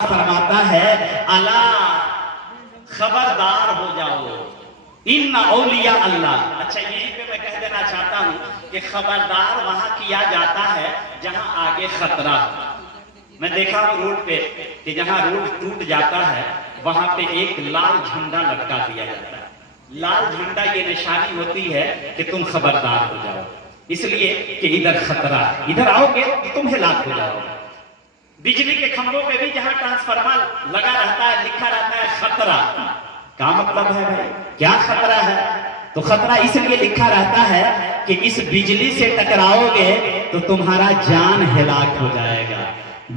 فرماتا ہے الا خبردار ہو جاؤ ان اولیاء اللہ۔ اچھا یہیں پہ میں کہہ دینا چاہتا ہوں کہ خبردار وہاں کیا جاتا ہے جہاں آگے خطرہ۔ میں دیکھا ہوں روڈ پہ کہ جہاں روڈ ٹوٹ جاتا ہے وہاں پہ ایک لال جھنڈا لٹکا دیا جاتا ہے۔ لال جھنڈا یہ نشانی ہوتی ہے کہ تم خبردار ہو جاؤ، اس لیے کہ ادھر خطرہ، ادھر آؤ گے تو تم ہلاک ہو جاؤ۔ بجلی کے کھمبوں پہ بھی جہاں ٹرانسفارمر لگا رہتا ہے لکھا رہتا ہے خطرہ، کیا مطلب ہے بھائی؟ کیا خطرہ ہے؟ تو خطرہ اس لیے لکھا رہتا ہے کہ اس بجلی سے ٹکراؤ گے تو تمہارا جان ہلاک ہو جائے گا۔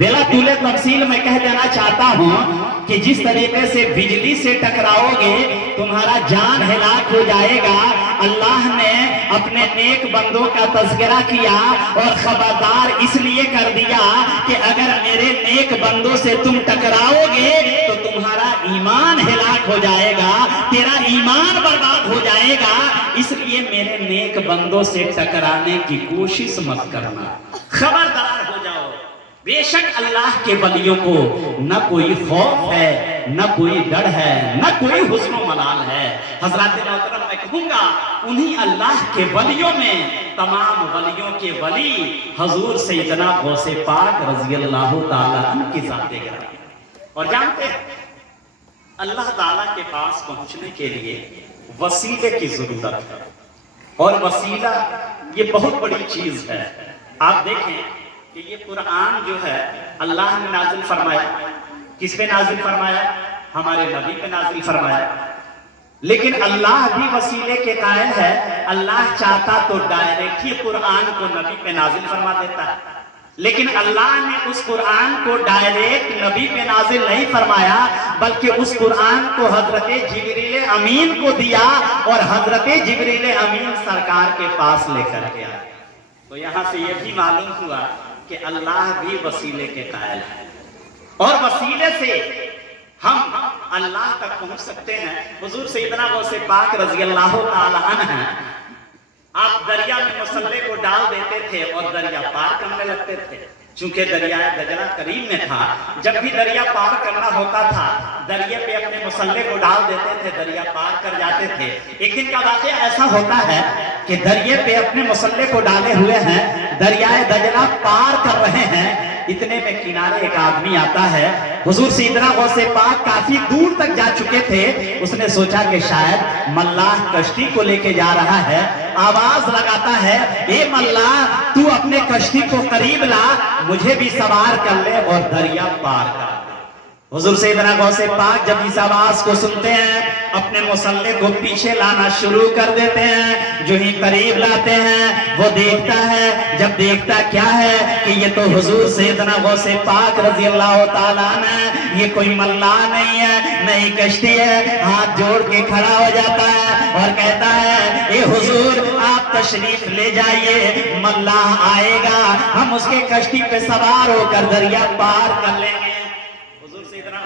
بلا طول تفصیل میں کہہ دینا چاہتا ہوں کہ جس طریقے سے بجلی سے ٹکراؤ گے تمہارا جان ہلاک ہو جائے گا۔ اللہ نے اپنے نیک بندوں کا تذکرہ کیا اور خبردار اس لیے کر دیا کہ اگر میرے نیک بندوں سے تم ٹکراؤ گے تو تمہارا ایمان ہلاک ہو جائے گا، تیرا ایمان برباد ہو جائے گا، اس لیے میرے نیک بندوں سے ٹکرانے کی کوشش مت کرنا، خبردار ہو جاؤ۔ بے شک اللہ کے ولیوں کو نہ کوئی خوف ہے، نہ کوئی ڈر ہے، نہ کوئی حزن و ملال ہے۔ حضرات محترم میں کہوں گا انہی اللہ کے ولیوں میں تمام ولیوں کے ولی حضور سیدنا غوث پاک رضی اللہ تعالیٰ عنہ کی ذات گرامی۔ اور جانتے ہیں اللہ تعالیٰ کے پاس پہنچنے کے لیے وسیلے کی ضرورت ہے، اور وسیلہ یہ بہت بڑی چیز ہے۔ آپ دیکھیں کہ یہ قرآن جو ہے اللہ نے نازل فرمایا، کس پہ نازل فرمایا؟ ہمارے نبی پہ نازل فرمایا، لیکن اللہ بھی وسیلے کے قائل ہے۔ اللہ چاہتا تو ڈائریکٹ ہی قرآن کو نبی پہ نازل فرما دیتا ہے، لیکن اللہ نے اس قرآن کو ڈائریکٹ نبی پہ نازل نہیں فرمایا، بلکہ اس قرآن کو حضرت جبریل امین کو دیا اور حضرت جبریل امین سرکار کے پاس لے کر گیا۔ تو یہاں سے یہ بھی معلوم ہوا کہ اللہ بھی وسیلے کے قائل ہے، اور وسیلے سے ہم اللہ تک پہنچ سکتے ہیں۔ حضور سیدنا غوث پاک رضی اللہ تعالیٰ عنہ ہیں، آپ دریا میں مسلح کو ڈال دیتے تھے اور دریا پار کرنے لگتے تھے۔ چونکہ دریائے دجلہ قریب میں تھا، جب بھی دریا پار کرنا ہوتا تھا دریا پہ اپنے مسلح کو ڈال دیتے تھے، دریا پار کر جاتے تھے۔ ایک دن کا واقعہ ایسا ہوتا ہے کہ دریا پہ اپنے مسلح کو ڈالے ہوئے ہیں، دریائے دجلہ پار کر رہے ہیں، اتنے میں کنارے ایک آدمی آتا ہے۔ حضور سیدنا غوث پاک کافی دور تک جا چکے تھے، اس نے سوچا کہ شاید ملاح کشتی کو لے کے جا رہا ہے، آواز لگاتا ہے اے ملاح تو اپنے کشتی کو قریب لا، مجھے بھی سوار کر لے اور دریا پار کر۔ حضور سیدنا غوث پاک جب اس آواز کو سنتے ہیں اپنے مسلح کو پیچھے لانا شروع کر دیتے ہیں۔ جو ہی قریب لاتے ہیں وہ دیکھتا ہے، جب دیکھتا کیا ہے کہ یہ تو حضور سیدنا غوث پاک رضی اللہ تعالیٰ عنہ، یہ کوئی ملاح نہیں ہے، نئی کشتی ہے، ہاتھ جوڑ کے کھڑا ہو جاتا ہے اور کہتا ہے اے حضور آپ تشریف لے جائیے، ملاح آئے گا، ہم اس کے کشتی پہ سوار ہو کر دریا پار کر لیں گے۔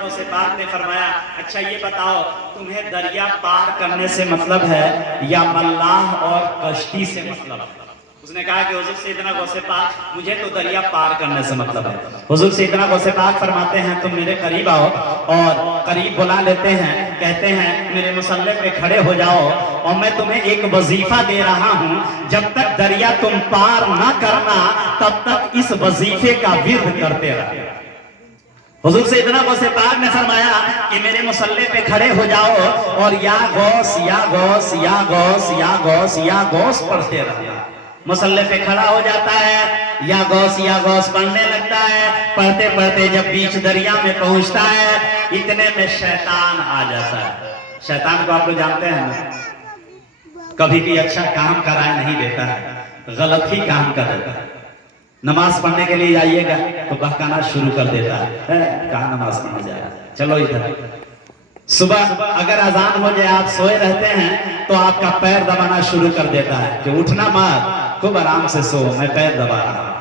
غوث پاک نے فرمایا اچھا یہ بتاؤ تمہیں دریا پار کرنے سے مطلب ہے یا ملاح اور کشتی سے مطلب ہے؟ اس نے کہا کہ حضور سیدنا غوث پاک مجھے تو دریا پار کرنے سے مطلب ہے۔ حضور سیدنا غوث پاک فرماتے ہیں تم میرے قریب آؤ، اور قریب بلا لیتے ہیں، کہتے ہیں میرے مسلح پہ کھڑے ہو جاؤ اور میں تمہیں ایک وظیفہ دے رہا ہوں، جب تک دریا تم پار نہ کرنا تب تک اس وظیفے کا ورد کرتے رہو۔ حضور سیدنا غوث پاک نے فرمایا کہ میرے مسلح پہ کھڑے ہو جاؤ اور یا غوث یا غوث یا غوث یا غوث یا غوث پڑھتے رہو۔ مسلح پہ کھڑا ہو جاتا ہے، یا غوث پڑھنے لگتا ہے، پڑھتے پڑھتے جب بیچ دریا میں پہنچتا ہے اتنے میں شیطان آ جاتا ہے۔ شیطان کو آپ لوگ جانتے ہیں نا، کبھی بھی اچھا کام کرائے نہیں دیتا ہے، غلط ہی کام کر دیتا ہے۔ نماز پڑھنے کے لیے جائیے گا تو بہکانا شروع کر دیتا ہے، کہاں نماز پڑھنے جائے گا، چلو ادھر۔ صبح اگر اذان ہو جائے آپ سوئے رہتے ہیں تو آپ کا پیر دبانا شروع کر دیتا ہے کہ اٹھنا مت، خوب آرام سے سو، میں پیر دبا رہا ہوں۔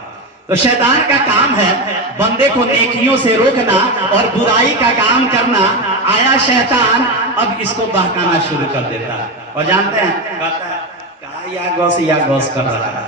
تو شیطان کا کام ہے بندے کو نیکیوں سے روکنا اور برائی کا کام کرنا۔ آیا شیطان اب اس کو بہکانا شروع کر دیتا ہے، اور جانتے ہیں کہتا ہے کہا یا غوث کر رہا ہے،